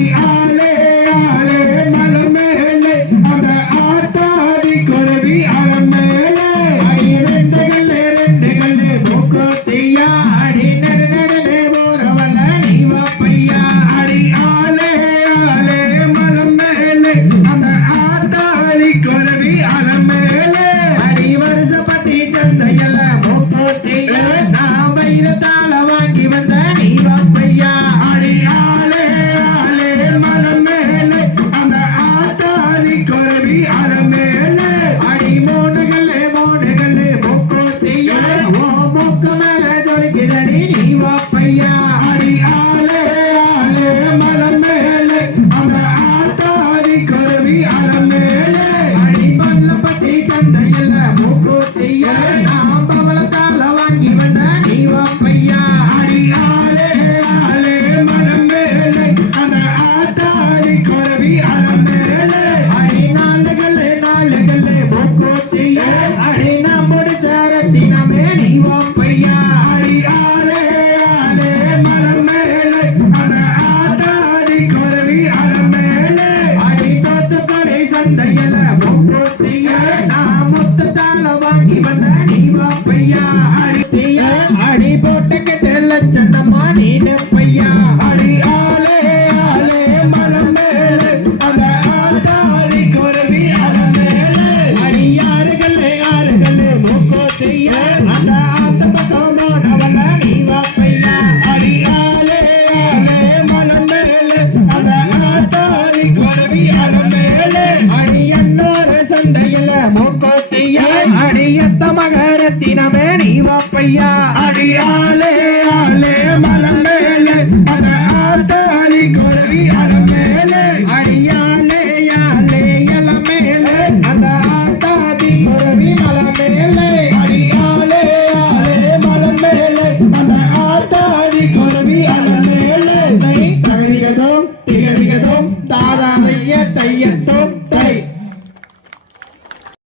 அடி ஆலே ஆலே மலை மேலே அந்த ஆத்தாடி குருவி அலை மேலே அடி ரெண்டு கல்லு மூக்குத்தியா அடி நடு நடுனே போறவல்ல நீ வா பையா அடி ஆலே ஆலே மலை மேலே அந்த ஆத்தாடி குருவி அலை மேலே அடி வருஷப்பட்டி சந்தையில மூக்குத்தியா நான் வைரத்தால வாங்கி வந்த நீ வா பையா அடி ஆலே ஆலே மலை மேலே அந்த ஆத்தாடி குருவி அலை மேலே அடி மூணு கல்லு மூக்குத்தியா ஓ மூக்கு மேல ஜொலிக்குதடி நீ வா பையா அடி ஆலே ஆலே மலை மேலே அந்த ஆத்தாடி குருவி அலை மேலே அடி பல்லப்பட்டி சந்தையில மூக்குத்தியா நான் பவளத்தால வாங்கி வந்த நீ வா பையா அடி ஆலே ஆலே மலை மேலே அந்த ஆத்தாடி குருவி அலை மேலே அடி நாலு கல்லு மூக்குத்தியா அடி நான் முடிச்ச ரத்தினமே நீ வா பையா அடி ஆலே ஆலே மலை மேலே அந்த ஆத்தாடி குருவி அலை மேலே அடி தோத்துக்கடை சந்தையில மூக்குத்தியா நான் முத்தத்தால வாங்கி வந்த நீ வா பையா அடி போட்டுக்கிட்டு லட்சணமா நீனு பையா அடி ஆலே ஆலே மலை மேலே அந்த ஆத்தாடி குருவி அலை மேலே அடி ஆறு கல்லு மூக்குத்தியா அந்த ஆத்த பக்கம் நோடவல்ல நீ வா பையா அடி ஆலே ஆலே மலை மேலே அந்த ஆத்தாடி குருவி அலை மேலே அடி எண்ணூறு சந்தையில மூக்குத்தியா அடி எத்த மகரத்தினமே நீ வா பையா அடி ஆலே ஆலே மலை